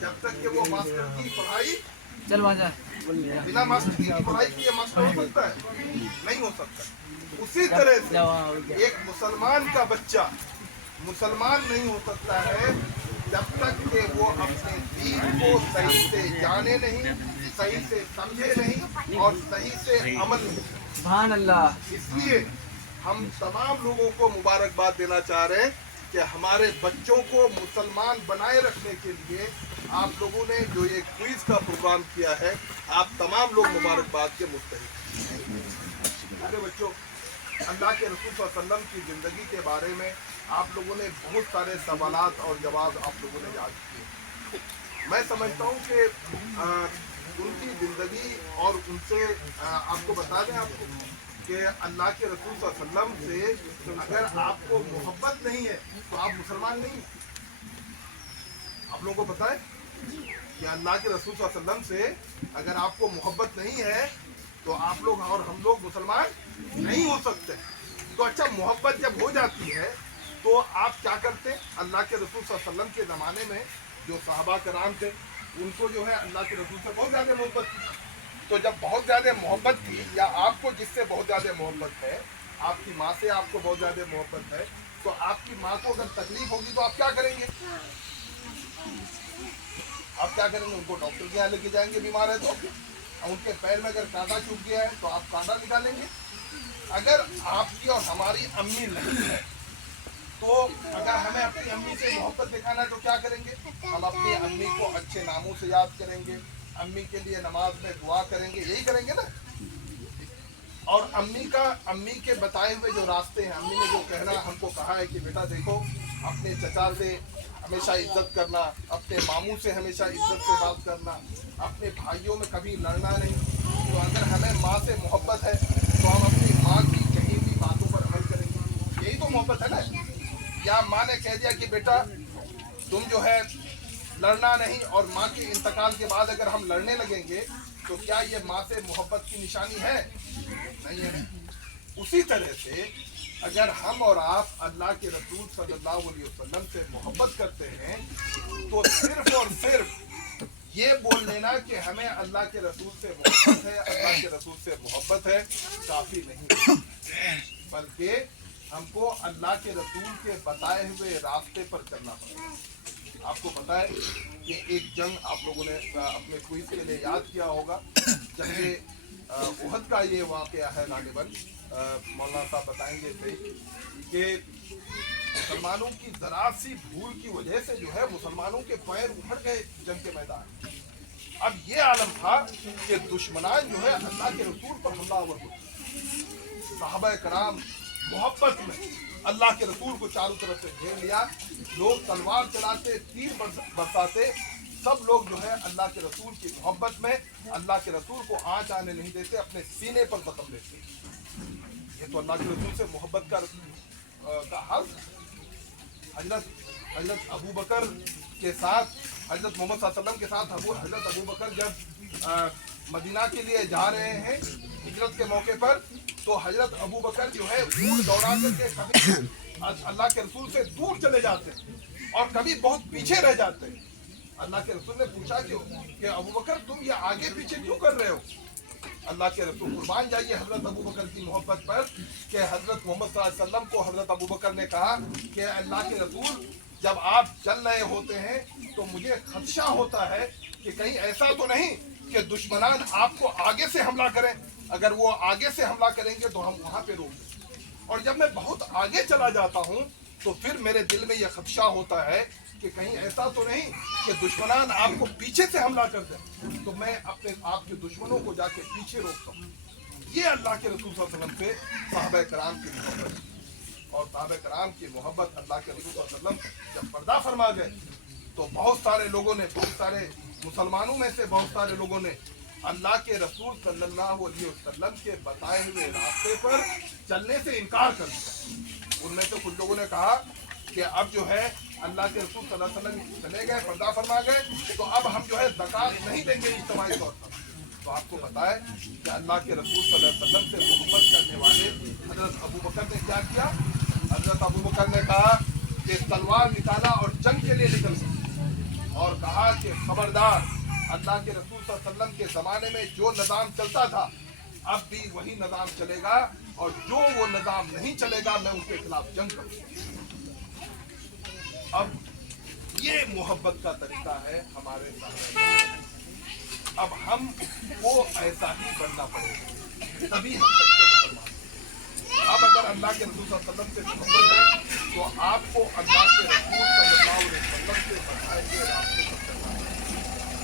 जब तक कि वो मास्टर की पढ़ाई चल वहाँ जा। बिना मास्टर की पढ़ाई किए मास्टर हो सकता है? नहीं हो सकता। उसी तरह से एक मुसलमान का बच्चा मुसलमान नहीं हो सकता है जब तक कि वो अपने दीन को सही से जाने नहीं, सही से समझे नहीं और सही से अमल नहीं। सुभान अल्लाह। इसलिए हम तमाम लोगों को मुबारकबाद देना चाह रहे हैं कि हमारे बच्चों को मुसलमान बनाए रखने के लिए आप लोगों ने जो ये क्विज का प्रोग्राम किया है, आप तमाम लोग मुबारकबाद के मुस्तहिक। अरे बच्चों, अल्लाह के रसूल सल्लल्लाहु अलैहि वसल्लम की ज़िंदगी के बारे में आप लोगों ने बहुत सारे सवालात और जवाब आप लोगों ने याद किए। मैं समझता हूँ कि उनकी ज़िंदगी और उनसे आपको बता दें आपको कि अल्लाह के रसूल सल्लल्लाहु अलैहि वसल्लम से अगर आपको मोहब्बत नहीं है तो आप मुसलमान नहीं। आप लोगों को पता है कि अल्लाह के रसूल सल्लल्लाहु अलैहि वसल्लम से अगर आपको मोहब्बत नहीं है तो आप लोग और हम लोग मुसलमान नहीं हो सकते। तो अच्छा, मोहब्बत जब हो जाती है तो आप क्या करते? अल्लाह के रसूल सल्लल्लाहु अलैहि वसल्लम के ज़माने में जो सहाबा कराम थे उनको जो है अल्लाह के रसूल से बहुत ज़्यादा मोहब्बत थी। तो जब बहुत ज़्यादा मोहब्बत थी, या आपको जिससे बहुत ज़्यादा मोहब्बत है, आपकी माँ से आपको बहुत ज़्यादा मोहब्बत है, तो आपकी माँ को अगर तकलीफ होगी तो आप क्या करेंगे? आप क्या करेंगे? उनको डॉक्टर के यहाँ लेके जाएंगे, बीमार है तो। उनके पैर में अगर कांटा चुभ गया है तो आप कांटा निकालेंगे। अगर आपकी और हमारी अम्मी नहीं है तो अगर हमें अपनी अम्मी से मोहब्बत दिखाना है तो क्या करेंगे? हम अपनी अम्मी को अच्छे नामों से याद करेंगे, अम्मी के लिए नमाज में दुआ करेंगे, यही करेंगे ना। और अम्मी के बताए हुए जो रास्ते हैं, अम्मी ने जो कहना हमको कहा है कि बेटा देखो, अपने चचा से हमेशा इज्जत करना, अपने मामू से हमेशा इज्जत से बात करना, अपने भाइयों में कभी लड़ना नहीं। तो अगर हमें माँ से मोहब्बत है तो हम अपनी माँ की कही हुई बातों पर अमल करेंगे। यही तो मोहब्बत है ना। या माँ ने कह दिया कि बेटा तुम जो है लड़ना नहीं, और माँ के इंतकाल के बाद अगर हम लड़ने लगेंगे तो क्या ये माँ से मोहब्बत की निशानी है? नहीं है। उसी तरह से अगर हम और आप अल्लाह के रसूल सल्लल्लाहु अलैहि वसल्लम से मोहब्बत करते हैं तो सिर्फ और सिर्फ ये बोल लेना कि हमें अल्लाह के रसूल से मोहब्बत है, अल्लाह के रसूल से मोहब्बत है, काफ़ी नहीं, बल्कि हमको अल्लाह के रसूल के बताए हुए रास्ते पर चलना पड़ेगा। आपको पता है कि एक जंग आप लोगों ने अपने क्विज के लिए याद किया होगा, जंगे उहद का ये वाक़या है गालिबन। मौलाना साहब बताएंगे थे कि मुसलमानों की जरा सी भूल की वजह से जो है मुसलमानों के पैर उखड़ गए जंग के मैदान। अब ये आलम था कि दुश्मनान जो है अल्लाह के रसूल पर हमलावर होते, सहाबा कराम मोहब्बत में अल्लाह के रसूल को चारों तरफ से घेर लिया, लोग तलवार चलाते, तीर बरसाते, सब लोग जो है अल्लाह के रसूल की मोहब्बत में अल्लाह के रसूल को आँच आने नहीं देते, अपने सीने पर कदम लेते। ये तो अल्लाह के रसूल से मोहब्बत का हाल। हजरत अबू बकर के साथ, हजरत मोहम्मद सल्लल्लाहु अलैहि वसल्लम के साथ हजरत अबू बकर जब मदीना के लिए जा रहे हैं हिजरत के मौके पर, तो हजरत अबू बकर जो है ऊँट दौड़ा करके कभी अल्लाह के रसूल से दूर चले जाते और कभी बहुत पीछे रह जाते। अल्लाह के रसूल ने पूछा कि अबू बकर तुम ये आगे पीछे क्यों कर रहे हो? अल्लाह के रसूल कुर्बान जाइए हजरत अबू बकर की मोहब्बत पर कि हजरत मोहम्मद सल्लल्लाहु अलैहि वसल्लम को हजरत अबू बकर ने कहा कि अल्लाह के रसूल जब आप चल रहे होते हैं तो मुझे खदशा होता है कि कहीं ऐसा तो नहीं कि दुश्मनान आपको आगे से हमला करें। अगर वो आगे से हमला करेंगे तो हम वहाँ पे रोक दें, और जब मैं बहुत आगे चला जाता हूँ तो फिर मेरे दिल में यह खदशा होता है कि कहीं ऐसा तो नहीं कि दुश्मनान आपको पीछे से हमला कर दें, तो मैं अपने आपके दुश्मनों को जाके पीछे रोकता हूँ। ये अल्लाह के रसूल सल्लल्लाहु अलैहि वसल्लम से सहाबा कराम की मोहब्बत, और सहाबा कराम की मोहब्बत अल्लाह के रसूल सल्लल्लाहु अलैहि वसल्लम जब पर्दा फरमा गए तो बहुत सारे लोगों ने, बहुत सारे मुसलमानों में से बहुत सारे लोगों ने अल्लाह के रसूल सल्लल्लाहु अलैहि वसल्लम के बताए हुए रास्ते पर चलने से इनकार कर दिया। उनमें से कुछ लोगों ने कहा कि अब जो है अल्लाह के रसूल सल्लल्लाहु अलैहि वसल्लम चले गए, पर्दा फरमा गए, तो अब हम जो है ज़कात नहीं देंगे इज्तिमाई तौर पर। तो आपको पता है कि अल्लाह के रसूल सल्लल्लाहु अलैहि वसल्लम से मोहब्बत करने वाले हजरत अबू बकर ने क्या किया? हजरत अबू बकर ने कहा कि तलवार निकाला और जंग के लिए निकल गए, और कहा कि खबरदार, अल्लाह के रसूल सल्लल्लाहु अलैहि वसल्लम के ज़माने में जो निज़ाम चलता था अब भी वही निज़ाम चलेगा, और जो वो निज़ाम नहीं चलेगा मैं उसके खिलाफ जंग करूँगा। अब ये मोहब्बत का तरीका है हमारे साथ। अब हम वो ऐसा ही बनना पड़ेगा, तभी हम सच्चे मुसलमान। अब अगर अल्लाह के रसूल सल्लल्लाहु अलैहि वसल्लम से मोहब्बत है तो आपको अल्लाह के रसूल सल्लल्लाहु अलैहि वसल्लम के बताए हुए रास्ते पर चलना है।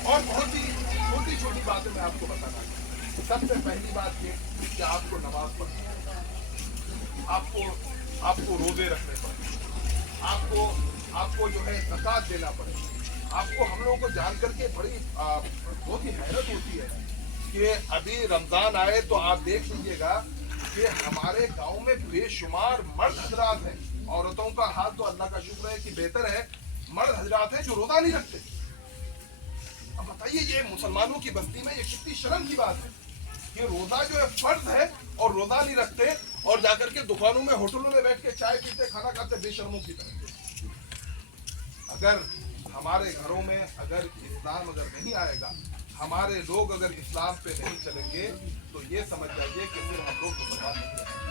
और बहुत ही छोटी छोटी बातें मैं आपको बताना चाहता हूँ। सबसे पहली बात ये कि आपको नमाज पढ़नी है, आपको रोजे रखने पड़ेंगे, आपको जो है ज़कात देना पड़ेगा। आपको हम लोगों को जान करके बड़ी बहुत ही हैरत होती है कि अभी रमजान आए तो आप देख लीजिएगा कि हमारे गांव में बेशुमार मर्द हजरात हैं। औरतों का हाथ तो अल्लाह का शुक्र है कि बेहतर है, मर्द हजरात हैं जो रोजा नहीं रखते। अब बताइए ये मुसलमानों की बस्ती में ये कितनी शर्म की बात है कि रोजा जो है फर्ज है और रोजा नहीं रखते, और जाकर के दुकानों में होटलों में बैठ के चाय पीते खाना खाते बेशर्मों की तरह। अगर हमारे घरों में अगर इस्लाम अगर नहीं आएगा, हमारे लोग अगर इस्लाम पे नहीं चलेंगे तो ये समझ जाइए कि फिर हम लोग मुसलमान नहीं रहेंगे।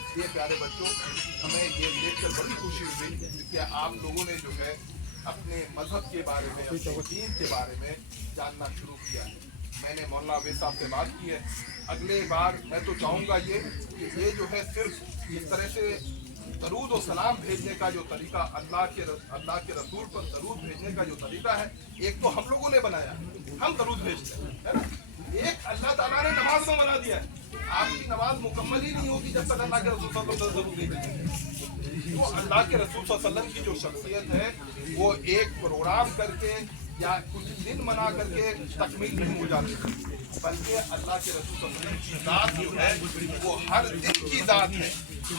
इसलिए प्यारे बच्चों, हमें ये देखकर बड़ी खुशी हुई कि आप लोगों ने जो है अपने मजहब के बारे में, अपने दीन के बारे में जानना शुरू किया है। मैंने मौलाना अवैस साहब से बात की है। अगले बार मैं तो चाहूँगा ये जो है सिर्फ इस तरह से दरूद और सलाम भेजने का जो तरीका, अल्लाह के रसूल पर दरूद भेजने का जो तरीका है, एक तो हम लोगों ने बनाया, हम दरूद भेजते हैं, है ना। एक अल्लाह ताला ने नमाज में बना दिया है। आपकी नमाज मुकम्मल ही नहीं होगी जब तक अल्लाह के रसूल सल्लल्लाहु अलैहि वसल्लम दरूद नहीं भेजेंगे। तो अल्लाह के रसूल सल्लल्लाहु अलैहि वसल्लम की जो शख्सियत है वो एक प्रोग्राम करके या कुछ दिन मना करके तकमील नहीं हो जाती, बल्कि अल्लाह के रसूल सल्लल्लाहु अलैहि वसल्लम की ज़ात जो है वो हर दिन की ज़ात है।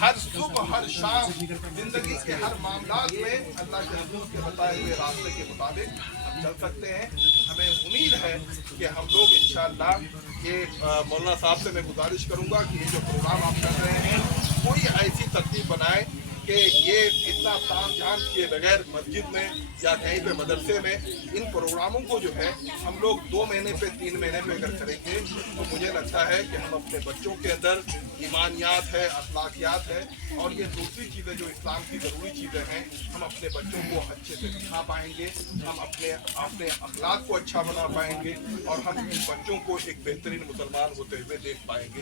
हर सुबह हर शाम जिंदगी के हर मामलात में अल्लाह के रसूल के बताए हुए रास्ते के मुताबिक हम चल सकते हैं। हमें उम्मीद है कि हम लोग इंशाअल्लाह ये मौलाना साहब से मैं गुजारिश करूंगा कि ये जो प्रोग्राम आप कर रहे हैं कोई ऐसी तरतीब बनाए कि ये इतना ताम झाम किए बगैर मस्जिद में या कहीं पे मदरसे में इन प्रोग्रामों को जो है हम लोग 2 महीने पे 3 महीने पे अगर करेंगे तो मुझे लगता है कि हम अपने बच्चों के अंदर ईमानियात है, अखलाकियात है, और ये दूसरी चीज़ें जो इस्लाम की ज़रूरी चीज़ें हैं हम अपने बच्चों को अच्छे से सिखा पाएंगे, हम अपने अखलाक को अच्छा बना पाएंगे, और हम इन बच्चों को एक बेहतरीन मुसलमान होते हुए देख पाएंगे।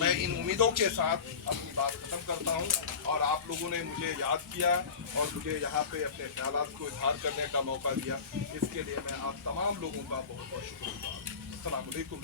मैं इन उम्मीदों के साथ अपनी बात खत्म करता हूँ, और आप लोगों ने मुझे याद किया और मुझे यहाँ पे अपने ख्यालात को इजहार करने का मौका दिया, इसके लिए मैं आप तमाम लोगों का बहुत बहुत शुक्रिया। अस्सलाम वालेकुम।